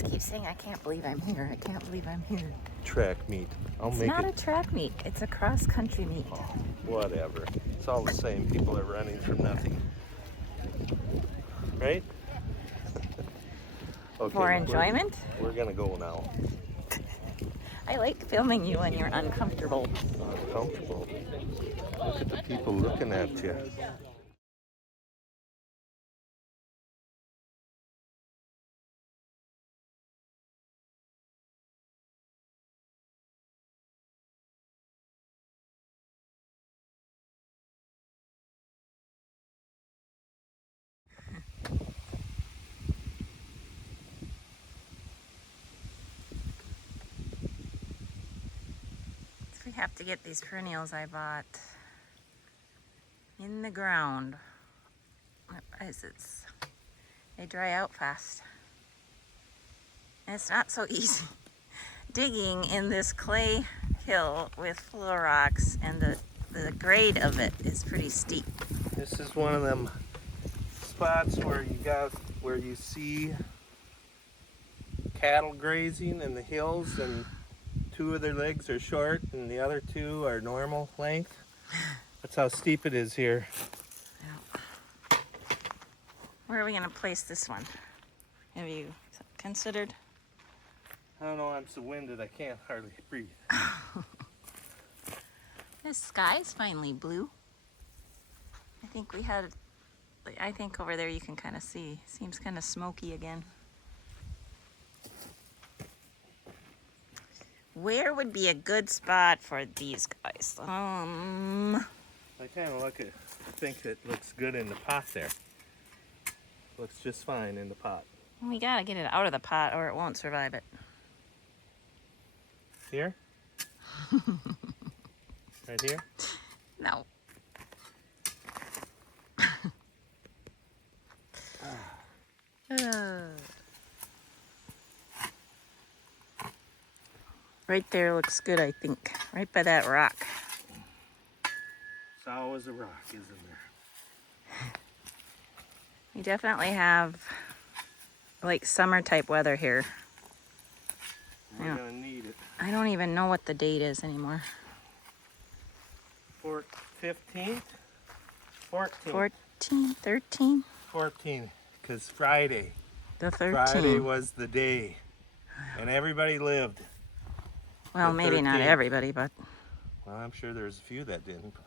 just keep saying, I can't believe I'm here. I can't believe I'm here. Track meet. It's not a track meet. It's a cross-country meet. Oh, whatever. It's all the same. People are running from nothing. Right? Okay, For enjoyment? We're gonna go now. I like filming you when you're uncomfortable. Uncomfortable. Look at the people looking at you. We have to get these perennials I bought in the ground. They dry out fast. And it's not so easy digging in this clay hill with floor rocks, and the grade of it is pretty steep. This is one of them spots where you see cattle grazing in the hills, and two of their legs are short and the other two are normal length. That's how steep it is here. Yeah. Where are we going to place this one? Have you considered? I don't know, I'm so winded I can't hardly breathe. The sky's finally blue. I think over there you can kind of see. Seems kind of smoky again. Where would be a good spot for these guys? I kind of think it looks good in the pot there. Looks just fine in the pot. We gotta get it out of the pot or it won't survive it. Here? Right here? No. Right there looks good, I think. Right by that rock. It's always a rock, isn't there? We definitely have like summer type weather here. We're gonna need it. I don't even know what the date is anymore. 15th? 14th. 14, 13? 14, because Friday. The 13th. Friday was the day, and everybody lived. Well, maybe not everybody, but... Well, I'm sure there's a few that didn't, but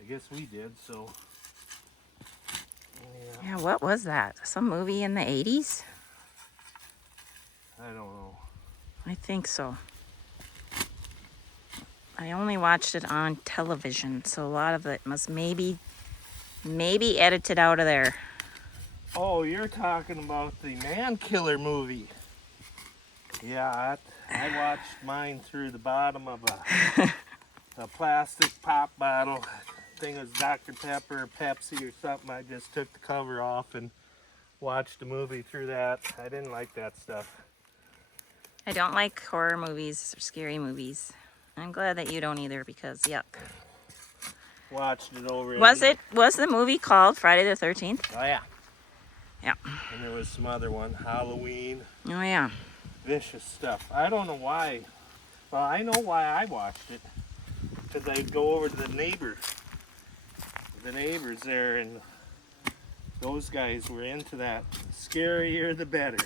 I guess we did, so... Yeah, what was that? Some movie in the 80s? I don't know. I think so. I only watched it on television, so a lot of it must maybe edited out of there. Oh, you're talking about the Man Killer movie. Yeah, I watched mine through the bottom of a plastic pop bottle. I think it was Dr. Pepper or Pepsi or something. I just took the cover off and watched the movie through that. I didn't like that stuff. I don't like horror movies or scary movies. I'm glad that you don't either, because yuck. Watched it over. Was the movie called Friday the 13th? Oh yeah. Yeah. And there was some other one, Halloween. Oh yeah. Vicious stuff. I don't know why. Well, I know why I watched it. Because I'd go over to the neighbors there, and those guys were into that. The scarier the better.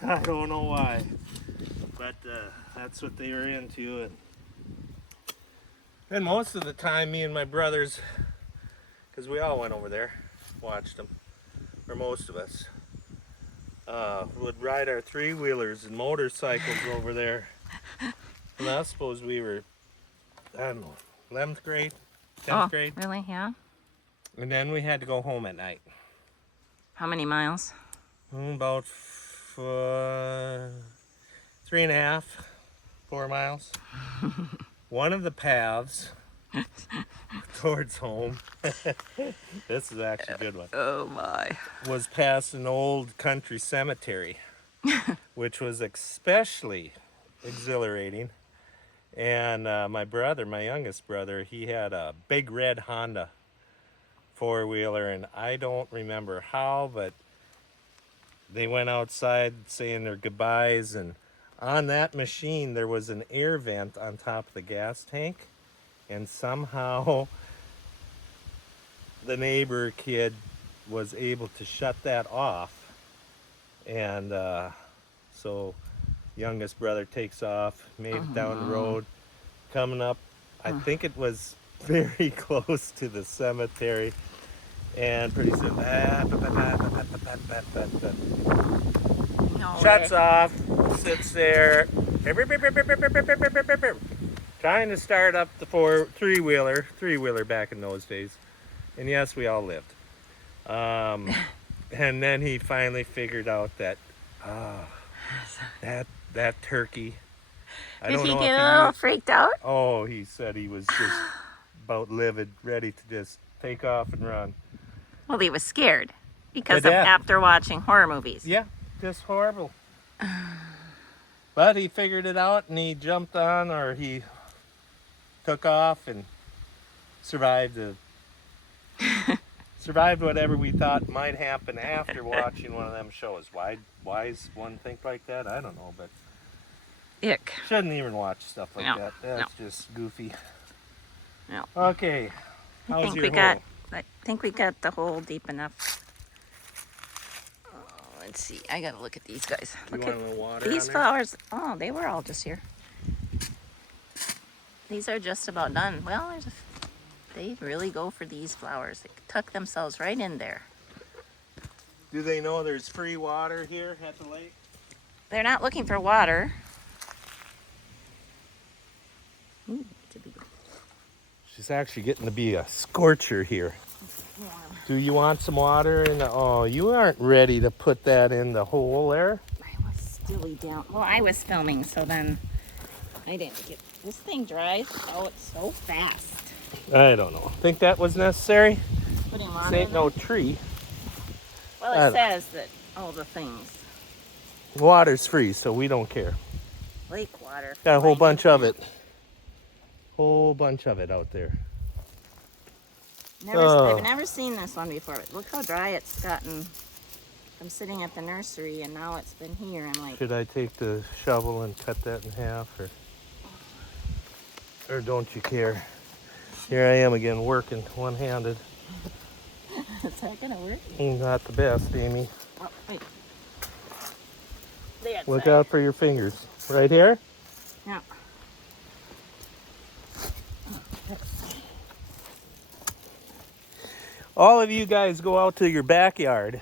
I don't know why. But that's what they were into. And most of the time, me and my brothers, because we all went over there, watched them, or most of us, would ride our three-wheelers and motorcycles over there. And I suppose we were, I don't know, 11th grade, 10th grade. Really? Yeah? And then we had to go home at night. How many miles? About 3.5, 4 miles. One of the paths towards home, this is actually a good one. Oh my. Was past an old country cemetery, which was especially exhilarating. And my youngest brother, he had a big red Honda four-wheeler, and I don't remember how, but they went outside saying their goodbyes, and on that machine there was an air vent on top of the gas tank, and somehow the neighbor kid was able to shut that off, and so youngest brother takes off, made it down the road, coming up, I think it was very close to the cemetery, and pretty soon No shuts way. off, sits there, trying to start up the three-wheeler back in those days. And yes, we all lived. And then he finally figured out that that turkey. I Did don't he know get if a little freaked out? Oh, he said he was just about livid, ready to just take off and run. Well, he was scared because Yeah. after watching horror movies. Yeah, just horrible. But he figured it out, and he jumped on, or he took off and survived survived whatever we thought might happen after watching one of them shows. Why is one think like that? I don't know, but Ick. shouldn't even watch stuff like No, that. That's just goofy. No. Okay, I how's think your we hole? got. I think we got the hole deep enough. Oh, let's see. I gotta look at these guys. You Look want at a little water these on there? flowers. Oh, they were all just here. These are just about done. Well, they really go for these flowers. They tuck themselves right in there. Do they know there's free water here at the lake? They're not looking for water. Ooh, it's a big one. She's actually getting to be a scorcher here. Warm. Do you want some water in the... Oh, you aren't ready to put that in the hole there? I was stilly down. Well, I was filming, so then I didn't get. This thing dries out so fast. I don't know. Think that was necessary? Putting This water ain't in no them? tree. Well, I it don't- says that all the things. Water's free, so we don't care. Lake water. Got a whole flowing bunch in of there. it. Whole bunch of it out there. I've never seen this one before. But look how dry it's gotten. I'm sitting at the nursery, and now it's been here. I'm like, Should I take the shovel and cut that in half, or don't you care? Here I am again, working one-handed. is that gonna work? Not the best, Amy. Oh, wait. There. Look out for your fingers. Right here? Yeah. All of you guys go out to your backyard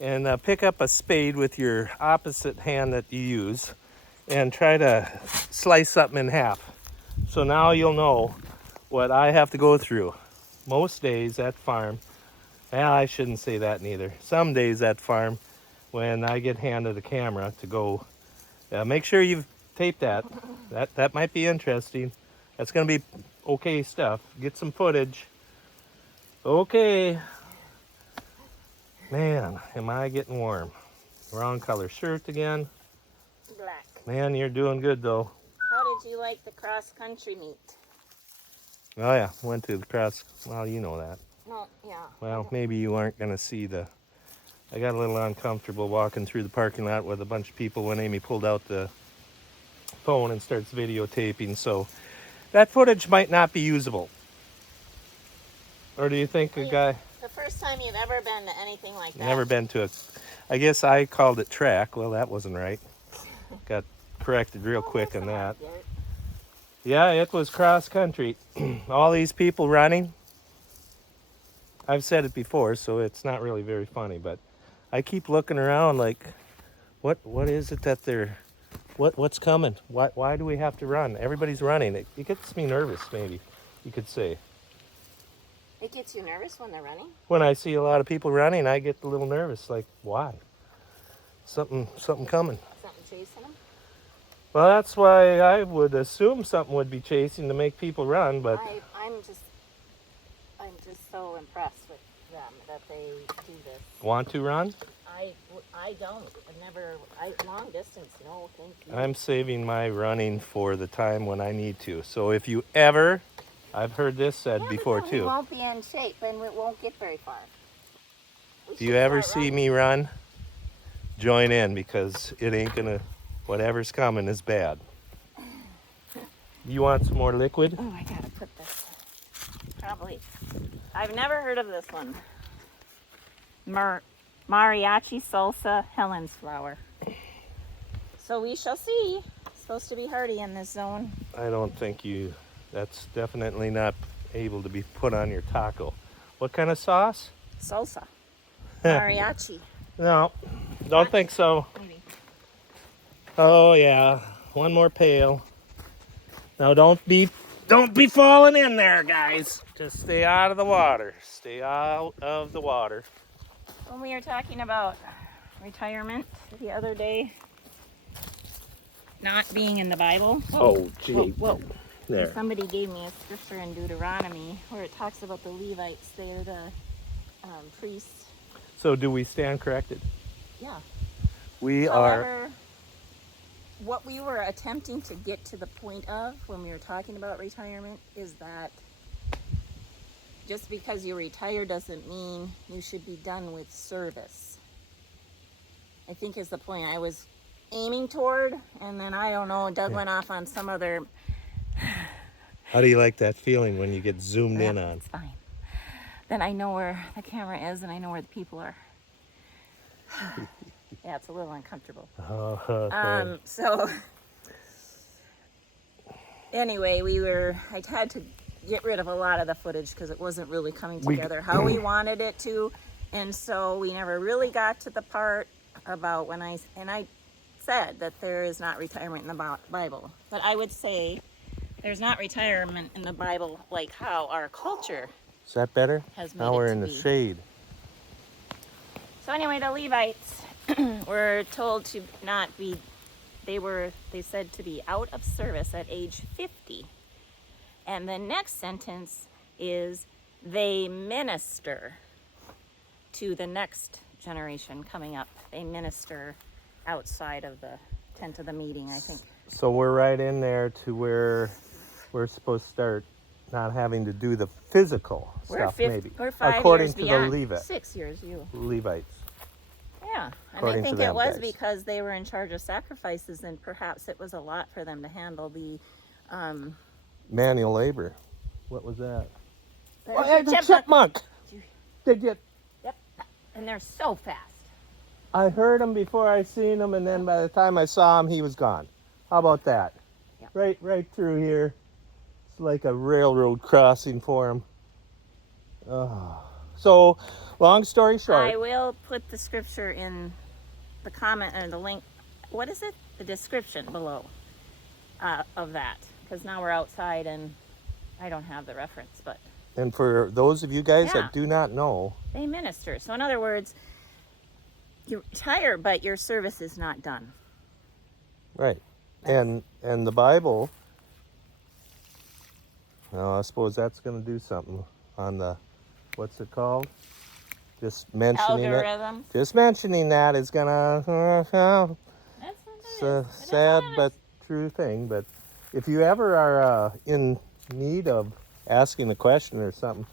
and pick up a spade with your opposite hand that you use and try to slice something in half. So now you'll know what I have to go through. Most days at farm, well, I shouldn't say that neither. Some days at farm when I get handed a camera to go, make sure you've taped that. That might be interesting. That's gonna be okay stuff. Get some footage. Okay. Man, am I getting warm. Wrong color shirt again. Black. Man, you're doing good though. How did you like the cross country meet? Oh yeah, went to the cross. Well, you know that. No, yeah. Well, maybe you aren't gonna see the... I got a little uncomfortable walking through the parking lot with a bunch of people when Amy pulled out the phone and starts videotaping, so that footage might not be usable. Or do you think a guy... The first time you've ever been to anything like that? Never been to a... I guess I called it track. Well, that wasn't right. Got corrected real quick on that. Yeah, it was cross country. All these people running. I've said it before, so it's not really very funny, but I keep looking around like, what is it that they're... What's coming? Why do we have to run? Everybody's running. It gets me nervous, maybe, you could say. It gets you nervous when they're running? When I see a lot of people running, I get a little nervous. Like, why? Something coming. Something chasing them? Well, that's why I would assume something would be chasing to make people run, but I'm just so impressed with them that they do this. want to run? I don't. Long distance, no, thank you. I'm saving my running for the time when I need to. So if you ever, I've heard this said before We too. won't be in shape and we won't get very far. Do you ever see me run? join in because it ain't gonna, whatever's coming is bad. You want some more liquid? Oh, I gotta put this. Probably. I've never heard of this one. Mariachi salsa Helen's flower. So we shall see. It's supposed to be hardy in this zone. I don't think that's definitely not able to be put on your taco. What kind of sauce? Salsa. Mariachi. No, don't think so. Maybe. Oh yeah, one more pail. Now don't be falling in there, guys. Just stay out of the water. Stay out of the water. When we were talking about retirement the other day, not being in the Bible. Oh, gee. Whoa. There. Somebody gave me a scripture in Deuteronomy where it talks about the Levites. They're the priests. So do we stand corrected? Yeah. We are. However, what we were attempting to get to the point of when we were talking about retirement is that just because you retire doesn't mean you should be done with service. I think is the point I was aiming toward, and then I don't know, Doug went off on some other. How do you like that feeling when you get zoomed in on? It's fine. Then I know where the camera is and I know where the people are. Yeah, it's a little uncomfortable. So anyway, I had to get rid of a lot of the footage because it wasn't really coming together how we wanted it to, and so we never really got to the part about when I said that there is not retirement in the Bible, but I would say there's not retirement in the Bible like how our culture. Is that better? Has made now it we're to in the be. shade. So anyway, the Levites were told to not be, they said to be out of service at age 50. And the next sentence is they minister to the next generation coming up. They minister outside of the tent of the meeting, I think. So we're right in there to where we're supposed to start not having to do the physical stuff, maybe. We're 5 according years to beyond. the Levites. 6 years, you. Levites. Yeah, and According I think to it them was guys. because they were in charge of sacrifices, and perhaps it was a lot for them to handle the. Manual labor. What was that? There's your Chipmunk. Did you? Yep, and they're so fast. I heard him before I seen him, and then by the time I saw him, he was gone. How about that? Yep. Right through here. It's like a railroad crossing for him. Oh. So, long story short. I will put the scripture in the comment and the link. What is it? The description below of that, because now we're outside and I don't have the reference, but. And for those of you guys Yeah. that do not know, They minister. So in other words, you retire, but your service is not done. right? And the Bible. Well, I suppose that's going to do something on the, what's it called? Just mentioning Algorithm. it. Just mentioning that is gonna. That's what It's it a is. It is sad what it but is. true thing. But if you ever are in need of asking a question or something,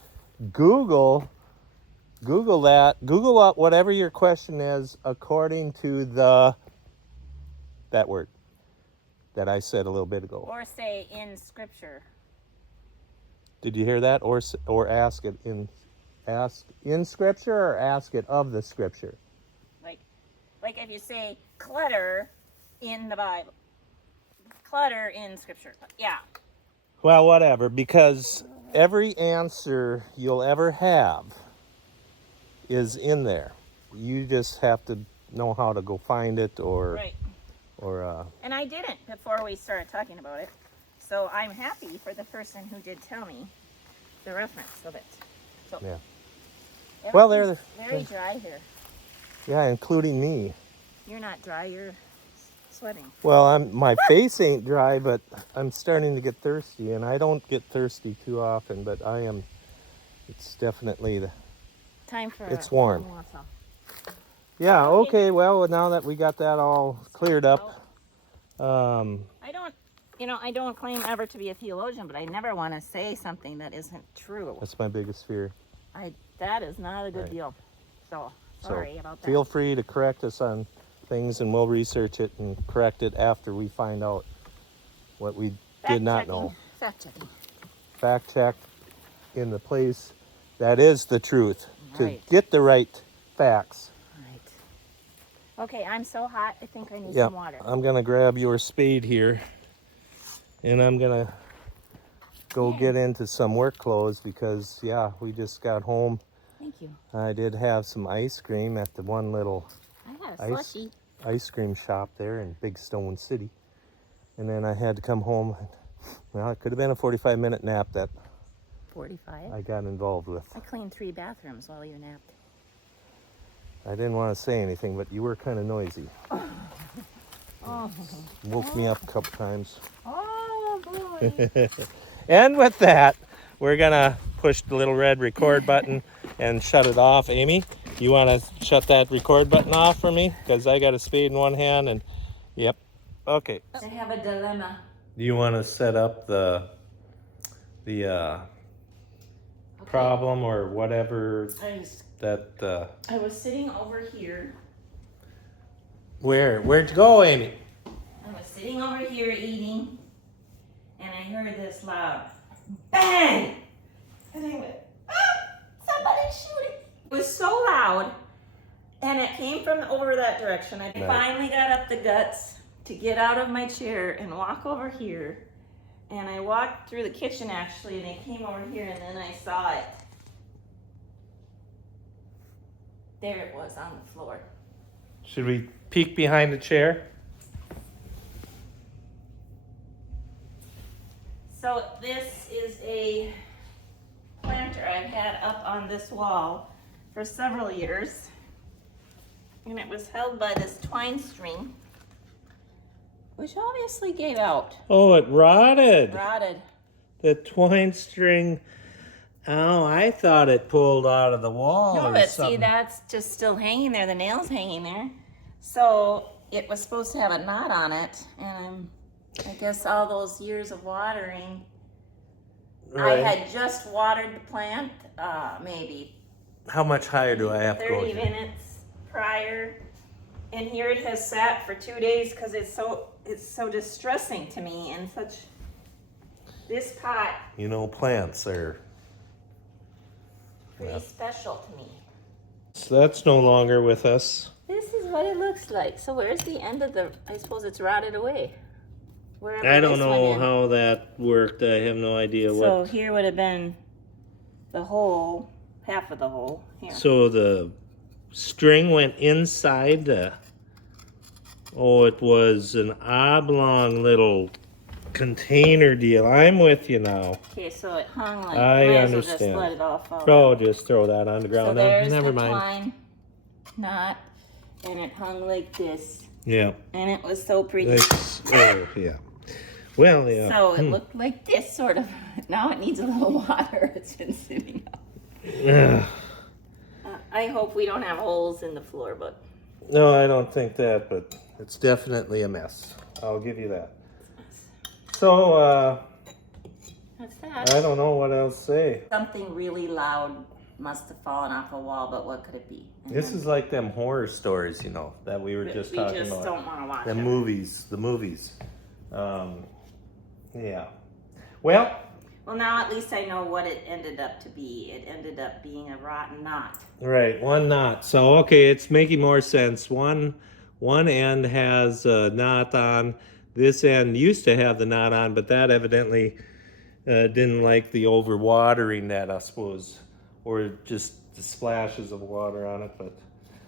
Google that. Google up whatever your question is according to that word that I said a little bit ago. Or say in scripture. Did you hear that? Or ask it in scripture, or ask it of the scripture. Like if you say clutter in the Bible. Clutter in scripture. Yeah. Well, whatever, because every answer you'll ever have is in there. You just have to know how to go find it, or Right. And I didn't before we started talking about it. So I'm happy for the person who did tell me the reference of it. So yeah. Well, everything's very dry here. Yeah, including me. You're not dry, you're sweating. Well, my face ain't dry, but I'm starting to get thirsty, and I don't get thirsty too often, but I am. It's definitely Time for It's warm. some water. Yeah. Okay. Well, now that we got that all cleared up, I don't claim ever to be a theologian, but I never want to say something that isn't true. that's my biggest fear. That is not a good Right. deal. So sorry about that. Feel free to correct us on things, and we'll research it and correct it after we find out what we did not know. Fact checking. Fact check in the place that is the truth. Right. To get the right facts. Right. Okay, I'm so hot, I think I need Yep. some water. I'm going to grab your spade here, and I'm going to go get into some work clothes because, yeah, we just got home. Thank you. I did have some ice cream at the one little I got a slushy. ice cream shop there in Big Stone City. And then I had to come home. Well, it could have been a 45-minute nap that 45. I got involved with. I cleaned 3 bathrooms while you napped. I didn't want to say anything, but you were kind of noisy. Oh. Woke me up a couple times. Oh boy. And with that, we're going to push the little red record button and shut it off. Amy, you want to shut that record button off for me? Because I got a spade in one hand and, yep. Okay. I have a dilemma. Do you want to set up the problem or whatever that... I was sitting over here. Where'd you go, Amy? I was sitting over here eating, and I heard this loud bang! And I went, ah! Somebody's shooting! It was so loud, and it came from over that direction. I finally got up the guts to get out of my chair and walk over here. And I walked through the kitchen actually, and I came over here, and then I saw it. There it was on the floor. Should we peek behind the chair? So this is a planter I've had up on this wall for several years. And it was held by this twine string, which obviously gave out. Oh, it rotted. Rotted. The twine string. Oh, I thought it pulled out of the wall No, or but something. see, that's just still hanging there. The nail's hanging there. So it was supposed to have a knot on it. And I guess all those years of watering, Right. I had just watered the plant, maybe How much higher do I have to go 30 here? minutes prior, and here it has sat for 2 days because it's so distressing to me, and such. This pot You know, plants are... pretty Yeah. special to me. So that's no longer with us. This is what it looks like. So where's the end of the? I suppose it's rotted away. Wherever I don't this know went in. how that worked. I have no idea So what... here would have been the hole, half of the hole here. So the string went inside the... Oh, it was an oblong little container deal. I'm with you now. Okay, so it hung like. I might as well just understand. let it all fall. Oh, just throw that on the So ground. there's Never the mind. twine knot, and it hung like this, Yeah. and it was so pretty. Oh, yeah. Well, yeah. So it looked like this, sort of. Now it needs a little water. It's been sitting up. Ugh. I hope we don't have holes in the floor, but No, I don't think that, but it's definitely a mess. I'll give you that. So, that's that. I don't know what else to say. Something really loud must have fallen off a wall, but what could it be? And This then is like them horror stories, you know, that we were just we talking just about. don't want to watch The them. movies. Yeah. Well, Well, now at least I know what it ended up to be. It ended up being a rotten knot. right, one knot. So, okay, it's making more sense. One end has a knot on. This end used to have the knot on, but that evidently didn't like the overwatering that, I suppose, or just the splashes of water on it. But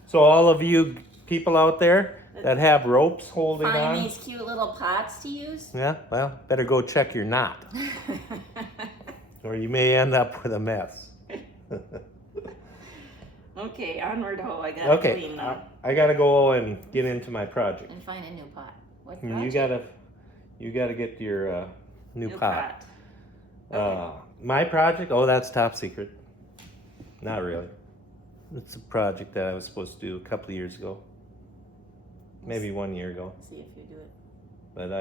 so all of you people out there that have ropes holding Find on, these cute little pots to use. yeah, well, better go check your knot, or you may end up with a mess. Okay, onward ho. I gotta Okay, clean though. I gotta go and get into my project. And find a new pot. What You project? gotta get your new pot. Okay. My project? Oh, that's top secret. Not really. It's a project that I was supposed to do a couple of years ago, maybe 1 year ago. See if you do it. But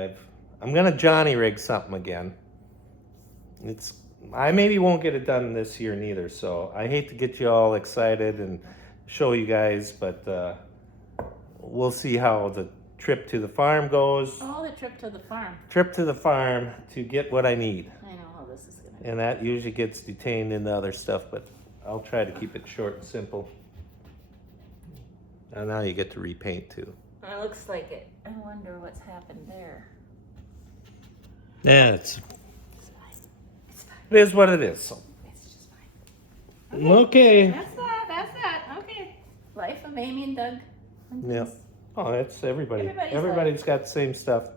I'm gonna Johnny rig something again. I maybe won't get it done this year neither. So I hate to get you all excited and show you guys, but we'll see how the trip to the farm goes. Oh, the trip to the farm. Trip to the farm to get what I need. I know how this is gonna And that usually gets detained into other stuff, but I'll try to keep it short and simple. And now you get to repaint too. It looks like it. I wonder what's happened there. Yeah, It's fine. It's fine. it is what it is. So. It's just fine. Okay. That's that. Okay. Life of Amy and Doug. Yeah. Oh, it's everybody. Everybody's Everybody's got the same stuff.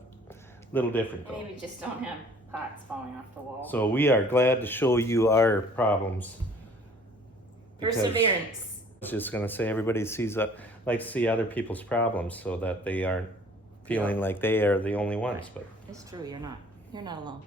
Little different though. Maybe just don't have pots falling off the wall. So we are glad to show you our problems. because Perseverance. I was just gonna say everybody likes to see other people's problems so that they aren't feeling like they are the only ones. But It's true. You're not. You're not alone.